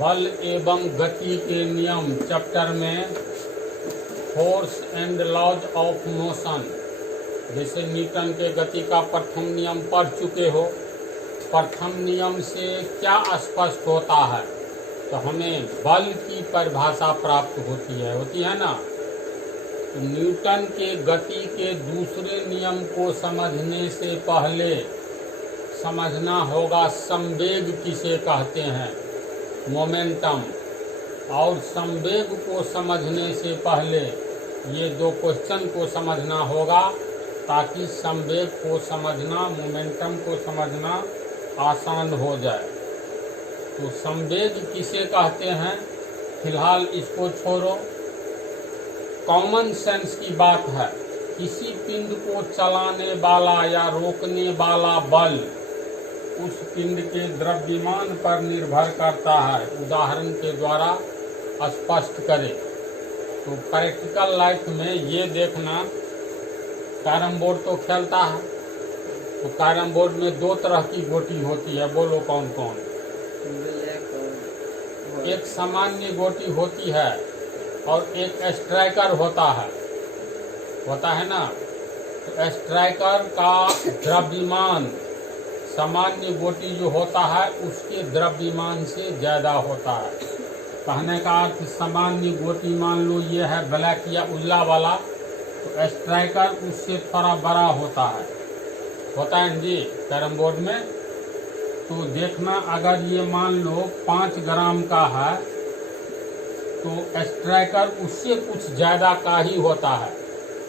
बल एवं गति के नियम चैप्टर में force and laws of motion, जैसे न्यूटन के गति का प्रथम नियम पढ़ चुके हो। प्रथम नियम से क्या स्पष्ट होता है, तो हमें बल की परिभाषा प्राप्त होती है ना। तो न्यूटन के गति के दूसरे नियम को समझने से पहले समझना होगा संवेग किसे कहते हैं, मोमेंटम। और संवेग को समझने से पहले ये दो क्वेश्चन को समझना होगा, ताकि संवेग को समझना, मोमेंटम को समझना आसान हो जाए। तो संवेग किसे कहते हैं, फिलहाल इसको छोड़ो। कॉमन सेंस की बात है, किसी पिंड को चलाने वाला या रोकने वाला बल उस पिंड के द्रव्यमान पर निर्भर करता है। उदाहरण के द्वारा स्पष्ट करें तो प्रैक्टिकल लाइफ में ये देखना, कैरम बोर्ड तो खेलता है, तो कैरम बोर्ड में दो तरह की गोटी होती है, बोलो कौन कौन। एक सामान्य गोटी होती है और एक स्ट्राइकर होता है ना। तो स्ट्राइकर का द्रव्यमान सामान्य गोटी जो होता है उसके द्रव्यमान से ज़्यादा होता है। कहने का अर्थ, सामान्य गोटी मान लो ये है ब्लैक या उजला वाला, तो स्ट्राइकर उससे थोड़ा बड़ा होता है जी कैरम बोर्ड में। तो देखना, अगर ये मान लो 5 ग्राम का है तो स्ट्राइकर उससे कुछ ज़्यादा का ही होता है।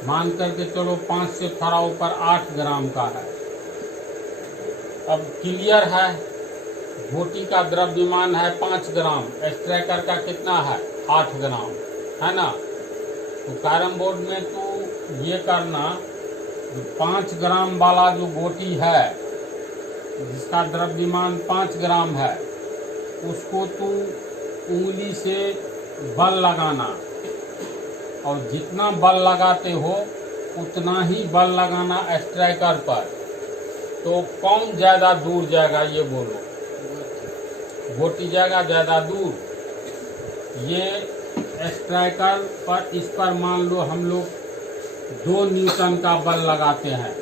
मान करके चलो 5 से थोड़ा ऊपर 8 ग्राम का है। अब क्लियर है, गोटी का द्रव्यमान है 5 ग्राम, स्ट्राइकर का कितना है 8 ग्राम, है ना। तो कैरम बोर्ड में तो ये करना, 5 ग्राम वाला जो गोटी है जिसका द्रव्यमान 5 ग्राम है, उसको तू उंगली से बल लगाना, और जितना बल लगाते हो उतना ही बल लगाना स्ट्राइकर पर। तो कौन ज़्यादा दूर जाएगा, ये बोलो। गोटी जाएगा ज़्यादा दूर। ये स्ट्राइकर पर, इस पर मान लो हम लोग 2 न्यूटन का बल लगाते हैं,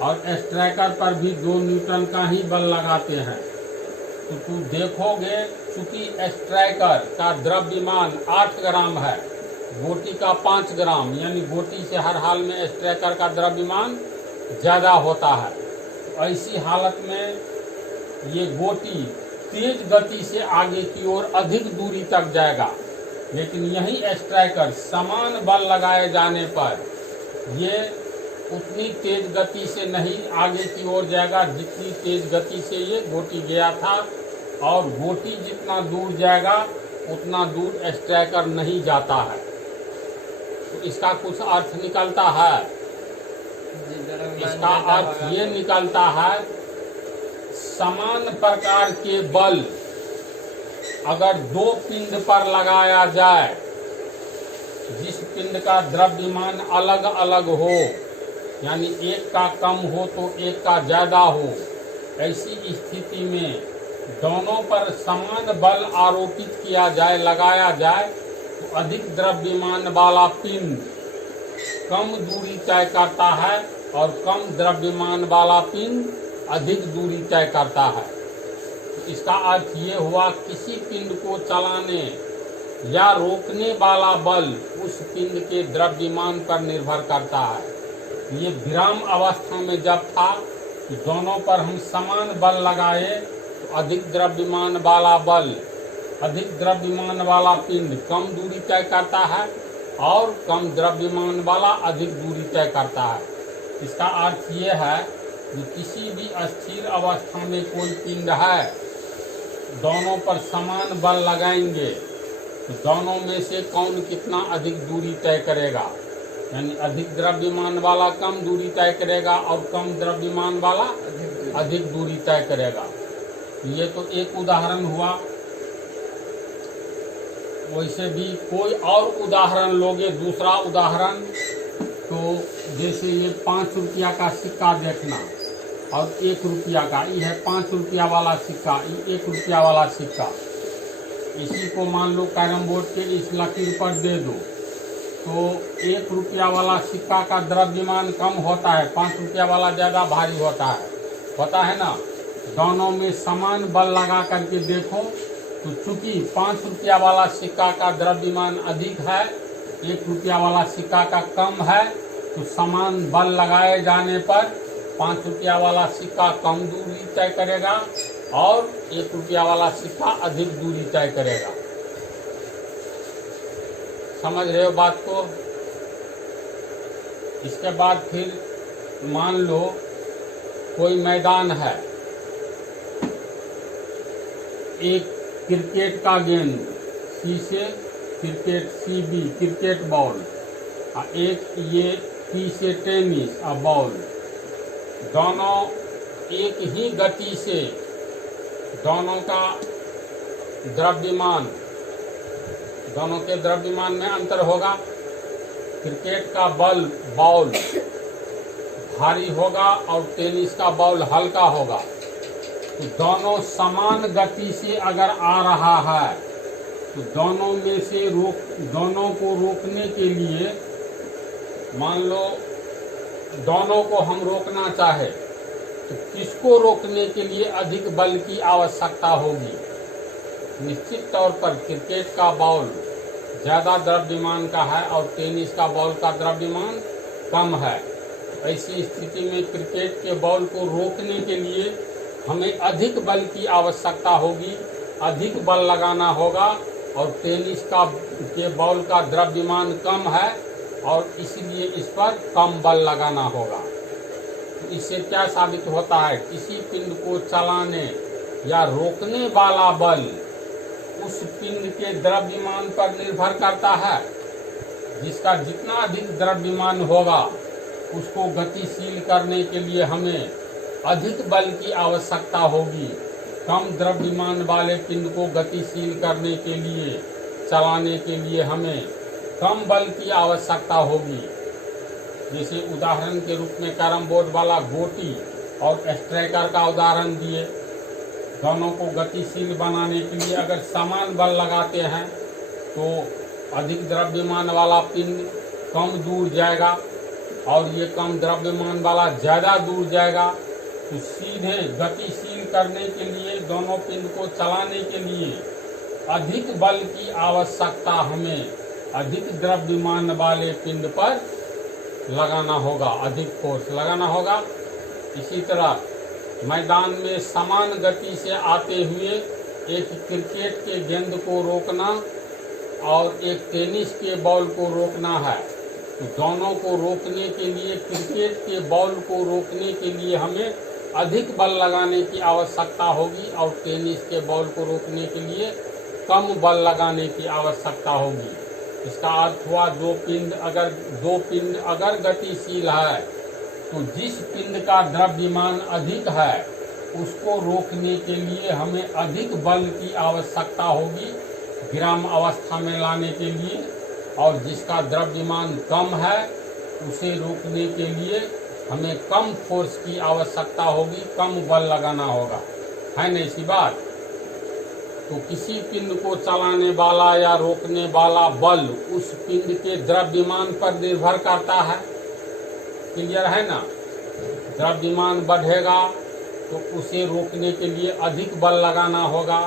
और स्ट्राइकर पर भी 2 न्यूटन का ही बल लगाते हैं। तो तू देखोगे, चूंकि स्ट्राइकर का द्रव्यमान 8 ग्राम है, गोटी का 5 ग्राम, यानी गोटी से हर हाल में स्ट्राइकर का द्रव्यमान ज़्यादा होता है। तो ऐसी हालत में ये गोटी तेज गति से आगे की ओर अधिक दूरी तक जाएगा, लेकिन यही स्ट्राइकर समान बल लगाए जाने पर ये उतनी तेज गति से नहीं आगे की ओर जाएगा जितनी तेज गति से ये गोटी गया था। और गोटी जितना दूर जाएगा उतना दूर स्ट्राइकर नहीं जाता है। तो इसका कुछ अर्थ निकलता है, इसका अर्थ ये निकलता है, समान प्रकार के बल अगर 2 पिंड पर लगाया जाए, जिस पिंड का द्रव्यमान अलग अलग हो, यानी एक का कम हो तो एक का ज़्यादा हो, ऐसी स्थिति में दोनों पर समान बल आरोपित किया जाए, लगाया जाए, तो अधिक द्रव्यमान वाला पिंड कम दूरी तय करता है और कम द्रव्यमान वाला पिंड अधिक दूरी तय करता है। तो इसका अर्थ ये हुआ, किसी पिंड को चलाने या रोकने वाला बल उस पिंड के द्रव्यमान पर निर्भर करता है। ये विराम अवस्था में जब था, दोनों पर हम समान बल लगाए तो अधिक द्रव्यमान वाला बल, अधिक द्रव्यमान वाला पिंड कम दूरी तय करता है, और कम द्रव्यमान वाला अधिक दूरी तय करता है। इसका अर्थ ये है कि किसी भी स्थिर अवस्था में कोई पिंड है, दोनों पर समान बल लगाएंगे तो दोनों में से कौन कितना अधिक दूरी तय करेगा, यानी अधिक द्रव्यमान वाला कम दूरी तय करेगा और कम द्रव्यमान वाला अधिक दूरी तय करेगा। ये तो एक उदाहरण हुआ। वैसे भी कोई और उदाहरण लोगे, दूसरा उदाहरण, तो जैसे ये 5 रुपया का सिक्का देखना, और 1 रुपया का, ये है 5 रुपया वाला सिक्का, ये 1 रुपया वाला सिक्का। इसी को मान लो कैरम बोर्ड के इस लकीर पर दे दो, तो 1 रुपया वाला सिक्का का द्रव्यमान कम होता है, 5 रुपया वाला ज़्यादा भारी होता है ना। दोनों में समान बल लगा करके देखो, तो चूंकि 5 रुपया वाला सिक्का का द्रव्यमान अधिक है, 1 रुपया वाला सिक्का का कम है, तो समान बल लगाए जाने पर 5 रुपया वाला सिक्का कम दूरी तय करेगा और 1 रुपया वाला सिक्का अधिक दूरी तय करेगा। समझ रहे हो बात को? इसके बाद फिर मान लो कोई मैदान है, एक क्रिकेट का गेंद सी से, क्रिकेट CB क्रिकेट बॉल, और एक ये T से टेनिस और बॉल, दोनों एक ही गति से, दोनों का द्रव्यमान, दोनों के द्रव्यमान में अंतर होगा। क्रिकेट का बॉल भारी होगा और टेनिस का बॉल हल्का होगा। तो दोनों समान गति से अगर आ रहा है, तो दोनों में से दोनों को रोकने के लिए, मान लो दोनों को हम रोकना चाहे, तो किसको रोकने के लिए अधिक बल की आवश्यकता होगी? निश्चित तौर पर क्रिकेट का बॉल ज़्यादा द्रव्यमान का है और टेनिस का बॉल का द्रव्यमान कम है। ऐसी स्थिति में क्रिकेट के बॉल को रोकने के लिए हमें अधिक बल की आवश्यकता होगी, अधिक बल लगाना होगा, और टेनिस के बॉल का द्रव्यमान कम है और इसलिए इस पर कम बल लगाना होगा। इससे क्या साबित होता है? किसी पिंड को चलाने या रोकने वाला बल उस पिंड के द्रव्यमान पर निर्भर करता है। जिसका जितना अधिक द्रव्यमान होगा, उसको गतिशील करने के लिए हमें अधिक बल की आवश्यकता होगी। कम द्रव्यमान वाले पिंड को गतिशील करने के लिए, चलाने के लिए हमें कम बल की आवश्यकता होगी। जैसे उदाहरण के रूप में कैरम बोर्ड वाला गोटी और स्ट्राइकर का उदाहरण दिए। दोनों को गतिशील बनाने के लिए अगर समान बल लगाते हैं, तो अधिक द्रव्यमान वाला पिंड कम दूर जाएगा और ये कम द्रव्यमान वाला ज़्यादा दूर जाएगा। तो सीधे गतिशील करने के लिए, दोनों पिंड को चलाने के लिए अधिक बल की आवश्यकता हमें अधिक द्रव्यमान वाले पिंड पर लगाना होगा, अधिक फोर्स लगाना होगा। इसी तरह मैदान में समान गति से आते हुए एक क्रिकेट के गेंद को रोकना और एक टेनिस के बॉल को रोकना है। तो दोनों को रोकने के लिए, क्रिकेट के बॉल को रोकने के लिए हमें अधिक बल लगाने की आवश्यकता होगी और टेनिस के बॉल को रोकने के लिए कम बल लगाने की आवश्यकता होगी। इसका अर्थ हुआ दो पिंड अगर गतिशील है, तो जिस पिंड का द्रव्यमान अधिक है उसको रोकने के लिए हमें अधिक बल की आवश्यकता होगी विराम अवस्था में लाने के लिए, और जिसका द्रव्यमान कम है उसे रोकने के लिए हमें कम फोर्स की आवश्यकता होगी, कम बल लगाना होगा। है ना ऐसी बात? तो किसी पिंड को चलाने वाला या रोकने वाला बल उस पिंड के द्रव्यमान पर निर्भर करता है। क्लियर है ना? द्रव्यमान बढ़ेगा तो उसे रोकने के लिए अधिक बल लगाना होगा,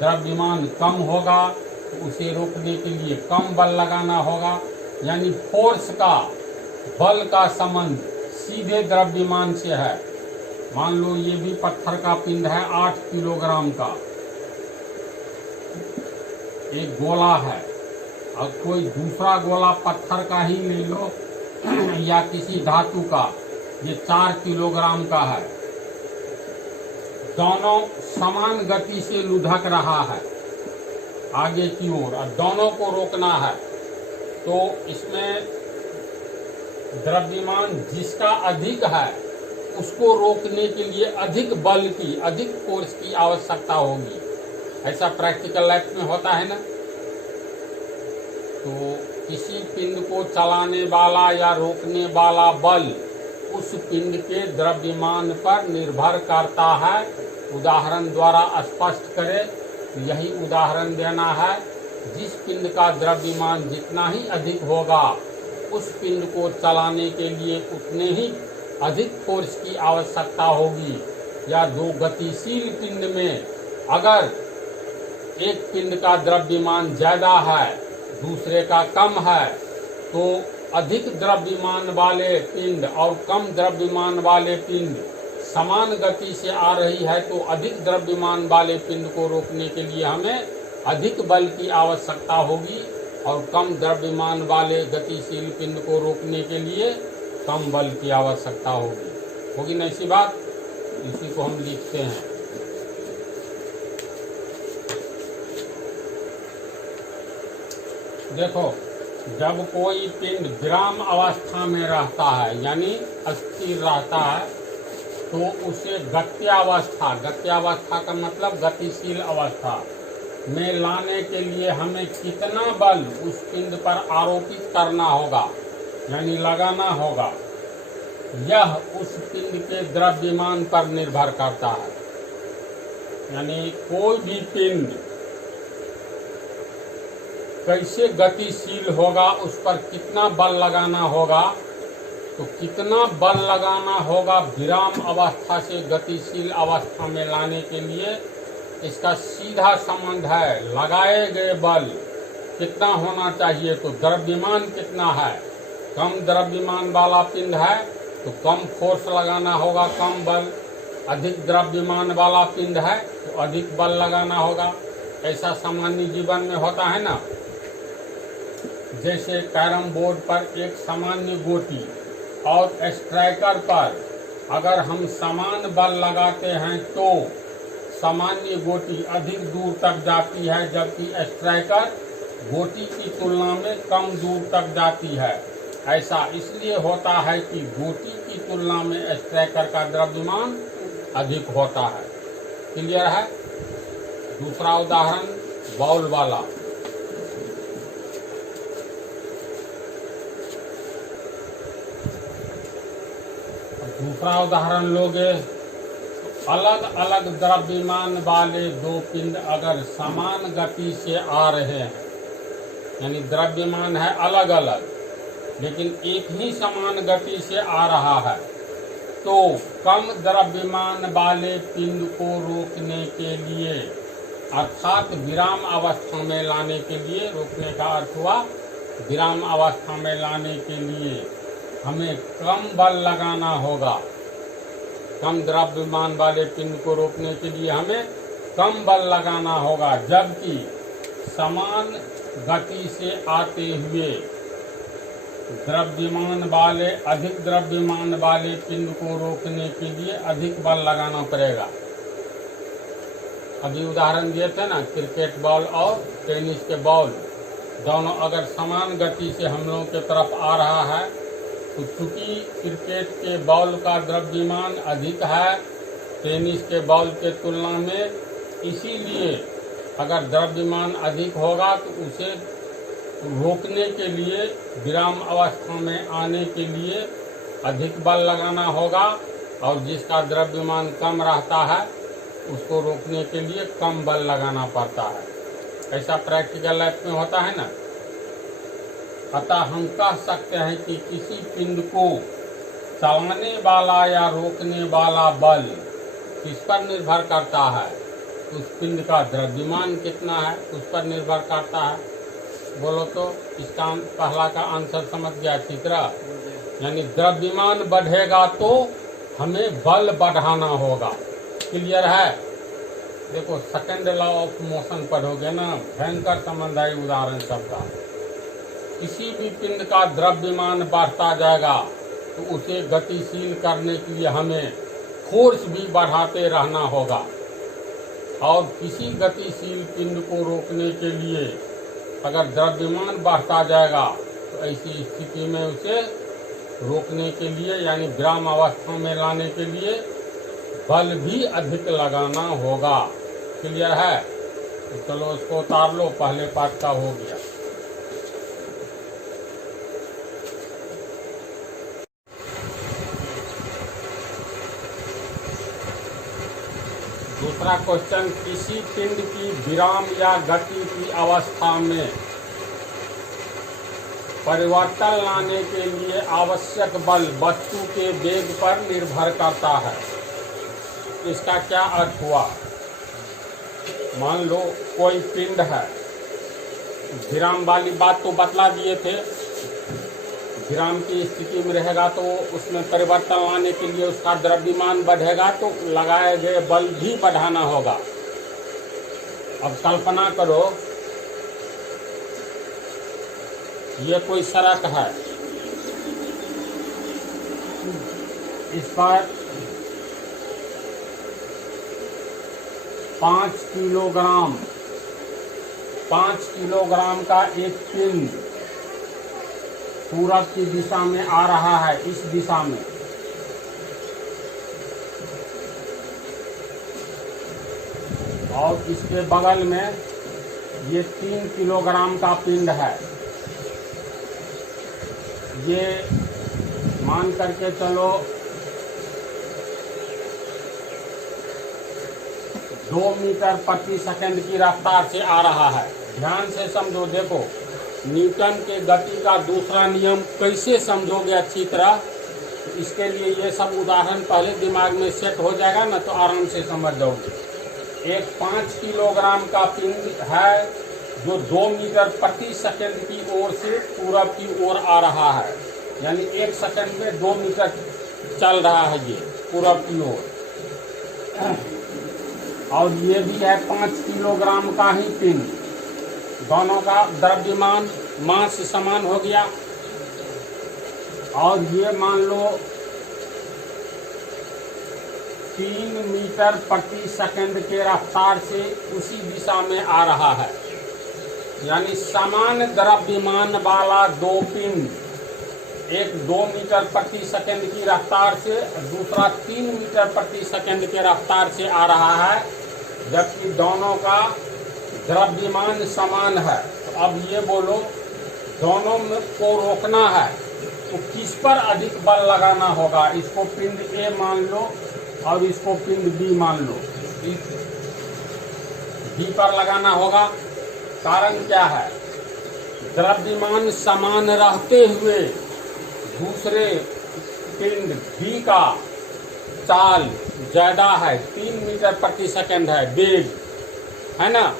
द्रव्यमान कम होगा तो उसे रोकने के लिए कम बल लगाना होगा। यानी फोर्स का, बल का संबंध सीधे द्रव्यमान से है। मान लो ये भी पत्थर का पिंड है 8 किलोग्राम का, एक गोला है, और कोई दूसरा गोला पत्थर का ही ले लो या किसी धातु का, ये 4 किलोग्राम का है। दोनों समान गति से लुढ़क रहा है आगे की ओर और दोनों को रोकना है। तो इसमें द्रव्यमान जिसका अधिक है उसको रोकने के लिए अधिक बल की, अधिक फोर्स की आवश्यकता होगी। ऐसा प्रैक्टिकल लाइफ में होता है ना। तो किसी पिंड को चलाने वाला या रोकने वाला बल उस पिंड के द्रव्यमान पर निर्भर करता है। उदाहरण द्वारा स्पष्ट करें यही उदाहरण देना है। जिस पिंड का द्रव्यमान जितना ही अधिक होगा, उस पिंड को चलाने के लिए उतने ही अधिक फोर्स की आवश्यकता होगी। या दो गतिशील पिंड में अगर एक पिंड का द्रव्यमान ज्यादा है, दूसरे का कम है, तो अधिक द्रव्यमान वाले पिंड और कम द्रव्यमान वाले पिंड समान गति से आ रही है, तो अधिक द्रव्यमान वाले पिंड को रोकने के लिए हमें अधिक बल की आवश्यकता होगी, और कम द्रव्यमान वाले गतिशील पिंड को रोकने के लिए कम बल की आवश्यकता होगी ना ऐसी बात। इसी को हम लिखते हैं। देखो, जब कोई पिंड विराम अवस्था में रहता है यानी अस्थिर रहता है, तो उसे गत्यावस्था का मतलब गतिशील अवस्था में लाने के लिए हमें कितना बल उस पिंड पर आरोपित करना होगा यानी लगाना होगा, यह उस पिंड के द्रव्यमान पर निर्भर करता है। यानी कोई भी पिंड कैसे गतिशील होगा, उस पर कितना बल लगाना होगा, तो कितना बल लगाना होगा विराम अवस्था से गतिशील अवस्था में लाने के लिए, इसका सीधा संबंध है लगाए गए बल कितना होना चाहिए, तो द्रव्यमान कितना है। कम द्रव्यमान वाला पिंड है तो कम फोर्स लगाना होगा, कम बल। अधिक द्रव्यमान वाला पिंड है तो अधिक बल लगाना होगा। ऐसा सामान्य जीवन में होता है ना। जैसे कैरम बोर्ड पर एक सामान्य गोटी और स्ट्राइकर पर अगर हम समान बल लगाते हैं तो सामान्य गोटी अधिक दूर तक जाती है, जबकि स्ट्राइकर गोटी की तुलना में कम दूर तक जाती है। ऐसा इसलिए होता है कि गोटी की तुलना में स्ट्राइकर का द्रव्यमान अधिक होता है। क्लियर है। दूसरा उदाहरण बॉल वाला। दूसरा उदाहरण लोगे, अलग अलग द्रव्यमान वाले दो पिंड अगर समान गति से आ रहे हैं, यानी द्रव्यमान है अलग अलग लेकिन एक ही समान गति से आ रहा है, तो कम द्रव्यमान वाले पिंड को रोकने के लिए अर्थात विराम अवस्था में लाने के लिए, रोकने का अर्थ हुआ विराम अवस्था में लाने के लिए हमें कम बल लगाना होगा। कम द्रव्यमान वाले पिंड को रोकने के लिए हमें कम बल लगाना होगा, जबकि समान गति से आते हुए अधिक द्रव्यमान वाले पिंड को रोकने के लिए अधिक बल लगाना पड़ेगा। अभी उदाहरण दिए थे ना, क्रिकेट बॉल और टेनिस के बॉल दोनों अगर समान गति से हम लोगों के तरफ आ रहा है, तो चूंकि क्रिकेट के बॉल का द्रव्यमान अधिक है टेनिस के बॉल के तुलना में, इसीलिए अगर द्रव्यमान अधिक होगा तो उसे रोकने के लिए विराम अवस्था में आने के लिए अधिक बल लगाना होगा, और जिसका द्रव्यमान कम रहता है उसको रोकने के लिए कम बल लगाना पड़ता है। ऐसा प्रैक्टिकल लाइफ में होता है ना। अतः हम कह सकते हैं कि किसी पिंड को चलाने वाला या रोकने वाला बल किस पर निर्भर करता है, उस पिंड का द्रव्यमान कितना है उस पर निर्भर करता है। बोलो तो इसका पहला का आंसर समझ गया चित्रा। यानी द्रव्यमान बढ़ेगा तो हमें बल बढ़ाना होगा। क्लियर है। देखो, सेकंड लॉ ऑफ मोशन पढ़ोगे ना, भयंकर संबंध है उदाहरण सबका। किसी भी पिंड का द्रव्यमान बढ़ता जाएगा तो उसे गतिशील करने के लिए हमें फोर्स भी बढ़ाते रहना होगा, और किसी गतिशील पिंड को रोकने के लिए अगर द्रव्यमान बढ़ता जाएगा तो ऐसी स्थिति में उसे रोकने के लिए यानी विराम अवस्था में लाने के लिए बल भी अधिक लगाना होगा। क्लियर है। तो चलो उसको उतार लो, पहले पाठ का हो गया। दूसरा क्वेश्चन, किसी पिंड की विराम या गति की अवस्था में परिवर्तन लाने के लिए आवश्यक बल वस्तु के वेग पर निर्भर करता है। इसका क्या अर्थ हुआ? मान लो कोई पिंड है, विराम वाली बात तो बतला दिए थे, विराम की स्थिति में रहेगा तो उसमें परिवर्तन लाने के लिए उसका द्रव्यमान बढ़ेगा तो लगाए गए बल भी बढ़ाना होगा। अब कल्पना करो ये कोई सड़क है, इस पर 5 किलोग्राम का एक पिंड पूरब की दिशा में आ रहा है, इस दिशा में। और इसके बगल में ये 3 किलोग्राम का पिंड है। ये मान करके चलो 2 मीटर प्रति सेकंड की रफ्तार से आ रहा है। ध्यान से समझो, देखो न्यूटन के गति का दूसरा नियम कैसे समझोगे अच्छी तरह, तो इसके लिए ये सब उदाहरण पहले दिमाग में सेट हो जाएगा ना, तो आराम से समझ जाओगे। एक 5 किलोग्राम का पिंड है जो 2 मीटर प्रति सेकंड की ओर से पूरब की ओर आ रहा है, यानी 1 सेकंड में 2 मीटर चल रहा है ये पूरब की ओर। और ये भी है 5 किलोग्राम का ही पिंड, दोनों का द्रव्यमान मास समान हो गया। और ये मान लो 3 मीटर प्रति सेकंड के रफ्तार से उसी दिशा में आ रहा है, यानी समान द्रव्यमान वाला 2 पिंड, एक 2 मीटर प्रति सेकंड की रफ्तार से, दूसरा 3 मीटर प्रति सेकंड के रफ्तार से आ रहा है, जबकि दोनों का द्रव्यमान समान है। तो अब ये बोलो, दोनों को रोकना है तो किस पर अधिक बल लगाना होगा? इसको पिंड ए मान लो और इसको पिंड बी मान लो, बी पर लगाना होगा। कारण क्या है? द्रव्यमान समान रहते हुए दूसरे पिंड बी का चाल ज्यादा है, 3 मीटर प्रति सेकंड है वेग, है ना,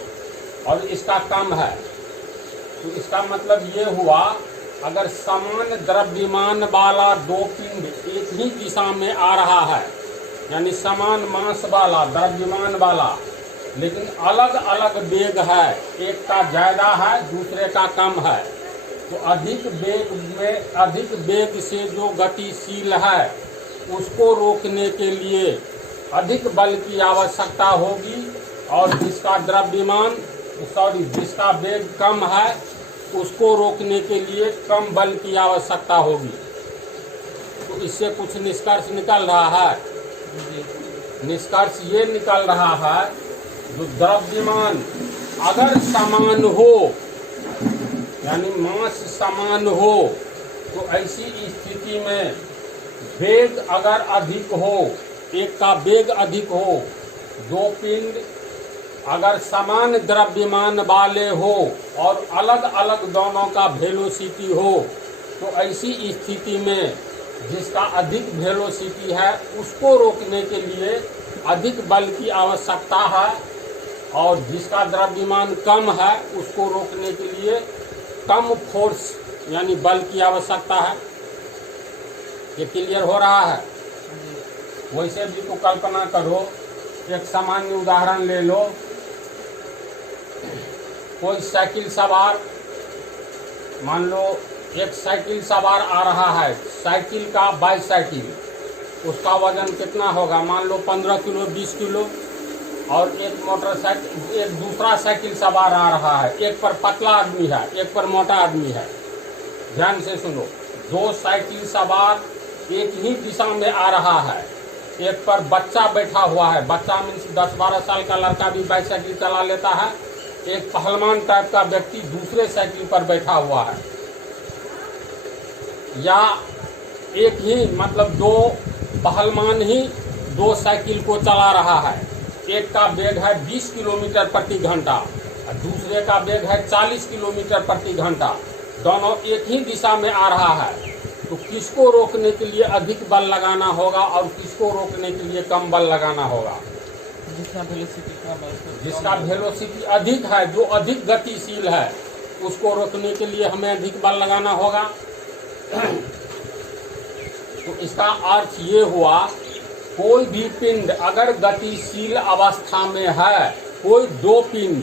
और इसका कम है। तो इसका मतलब ये हुआ, अगर समान द्रव्यमान वाला 2 पिंड एक ही दिशा में आ रहा है, यानी समान मास वाला द्रव्यमान वाला, लेकिन अलग अलग वेग है, एक का ज्यादा है दूसरे का कम है, तो अधिक वेग से जो गतिशील है उसको रोकने के लिए अधिक बल की आवश्यकता होगी, और जिसका वेग कम है उसको रोकने के लिए कम बल की आवश्यकता होगी। तो इससे कुछ निष्कर्ष निकल रहा है। निष्कर्ष ये निकल रहा है, जो द्रव्यमान अगर समान हो, यानी मास समान हो, तो ऐसी स्थिति में वेग अगर अधिक हो, एक का वेग अधिक हो, 2 पिंड अगर समान द्रव्यमान वाले हो और अलग अलग दोनों का वेलोसिटी हो, तो ऐसी स्थिति में जिसका अधिक वेलोसिटी है उसको रोकने के लिए अधिक बल की आवश्यकता है, और जिसका द्रव्यमान कम है उसको रोकने के लिए कम फोर्स यानी बल की आवश्यकता है। ये क्लियर हो रहा है? वैसे भी तो कल्पना करो, एक सामान्य उदाहरण ले लो, कोई साइकिल सवार, मान लो एक साइकिल सवार आ रहा है, साइकिल का बाईसाइकिल, उसका वजन कितना होगा? मान लो 15 किलो 20 किलो, और एक मोटरसाइकिल, एक दूसरा साइकिल सवार आ रहा है, एक पर पतला आदमी है एक पर मोटा आदमी है। ध्यान से सुनो, 2 साइकिल सवार एक ही दिशा में आ रहा है, एक पर बच्चा बैठा हुआ है, बच्चा मीन्स 10-12 साल का लड़का भी बाईसाइकिल चला लेता है, एक पहलवान टाइप का व्यक्ति दूसरे साइकिल पर बैठा हुआ है, या एक ही मतलब 2 पहलवान ही 2 साइकिल को चला रहा है, एक का वेग है 20 किलोमीटर प्रति घंटा और दूसरे का वेग है 40 किलोमीटर प्रति घंटा, दोनों एक ही दिशा में आ रहा है, तो किसको रोकने के लिए अधिक बल लगाना होगा और किसको रोकने के लिए कम बल लगाना होगा? जिसका वेलोसिटी कम है, जिसका वेलोसिटी अधिक है, जो अधिक गतिशील है, उसको रोकने के लिए हमें अधिक बल लगाना होगा। तो इसका अर्थ ये हुआ, कोई भी पिंड अगर गतिशील अवस्था में है, कोई दो पिंड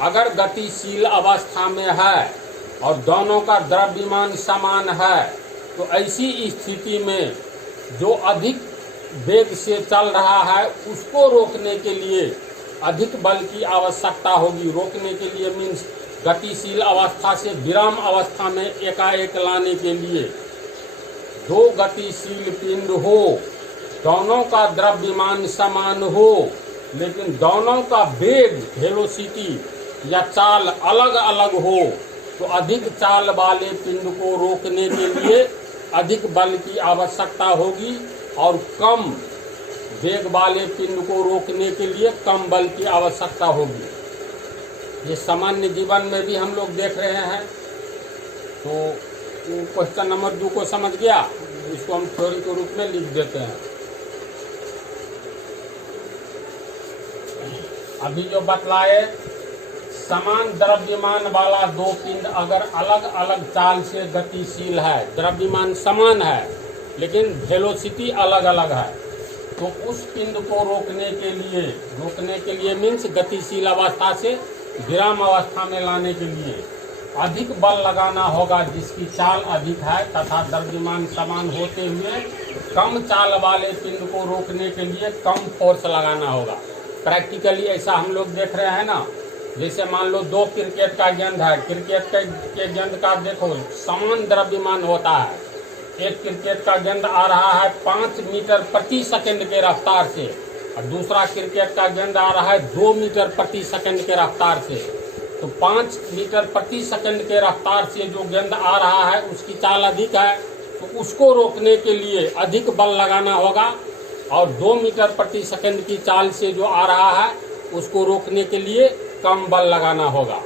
अगर गतिशील अवस्था में है और दोनों का द्रव्यमान समान है, तो ऐसी स्थिति में जो अधिक वेग से चल रहा है उसको रोकने के लिए अधिक बल की आवश्यकता होगी। रोकने के लिए मीन्स गतिशील अवस्था से विराम अवस्था में एकाएक लाने के लिए। दो गतिशील पिंड हो, दोनों का द्रव्यमान समान हो, लेकिन दोनों का वेग वेलोसिटी या चाल अलग अलग हो, तो अधिक चाल वाले पिंड को रोकने के लिए अधिक बल की आवश्यकता होगी और कम वेग वाले पिंड को रोकने के लिए कम बल की आवश्यकता होगी। ये सामान्य जीवन में भी हम लोग देख रहे हैं। तो क्वेश्चन नंबर 2 को समझ गया, इसको हम थ्योरी के रूप में लिख देते हैं। अभी जो बतलाए, समान द्रव्यमान वाला दो पिंड अगर अलग अलग चाल से गतिशील है, द्रव्यमान समान है लेकिन वेलोसिटी अलग अलग है, तो उस पिंड को रोकने के लिए मीन्स गतिशील अवस्था से विराम अवस्था में लाने के लिए अधिक बल लगाना होगा जिसकी चाल अधिक है, तथा द्रव्यमान समान होते हुए कम चाल वाले पिंड को रोकने के लिए कम फोर्स लगाना होगा। प्रैक्टिकली ऐसा हम लोग देख रहे हैं ना। जैसे मान लो दो क्रिकेट का गेंद है, क्रिकेट के गेंद का देखो समान द्रव्यमान होता है। एक क्रिकेट का गेंद आ रहा है 5 मीटर प्रति सेकंड के रफ्तार से और दूसरा क्रिकेट का गेंद आ रहा है 2 मीटर प्रति सेकंड के रफ्तार से। तो 5 मीटर प्रति सेकंड के रफ्तार से जो गेंद आ रहा है उसकी चाल अधिक है, तो उसको रोकने के लिए अधिक बल लगाना होगा, और 2 मीटर प्रति सेकंड की चाल से जो आ रहा है उसको रोकने के लिए कम बल लगाना होगा।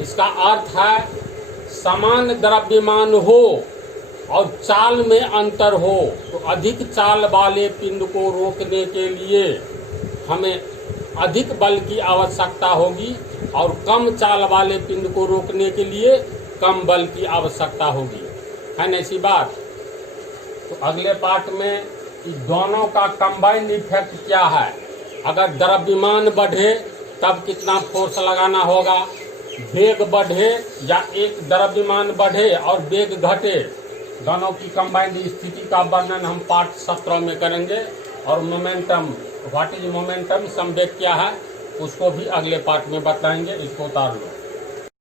इसका अर्थ है समान द्रव्यमान हो और चाल में अंतर हो, तो अधिक चाल वाले पिंड को रोकने के लिए हमें अधिक बल की आवश्यकता होगी और कम चाल वाले पिंड को रोकने के लिए कम बल की आवश्यकता होगी। है ना ऐसी बात? तो अगले पार्ट में इस दोनों का कंबाइंड इफेक्ट क्या है। अगर द्रव्यमान बढ़े तब कितना फोर्स लगाना होगा, वेग बढ़े या एक द्रव्यमान बढ़े और वेग घटे, दोनों की कंबाइंड स्थिति का वर्णन हम पार्ट 17 में करेंगे। और मोमेंटम, व्हाट इज मोमेंटम, संवेग क्या है, उसको भी अगले पार्ट में बताएंगे। इसको उतार लो।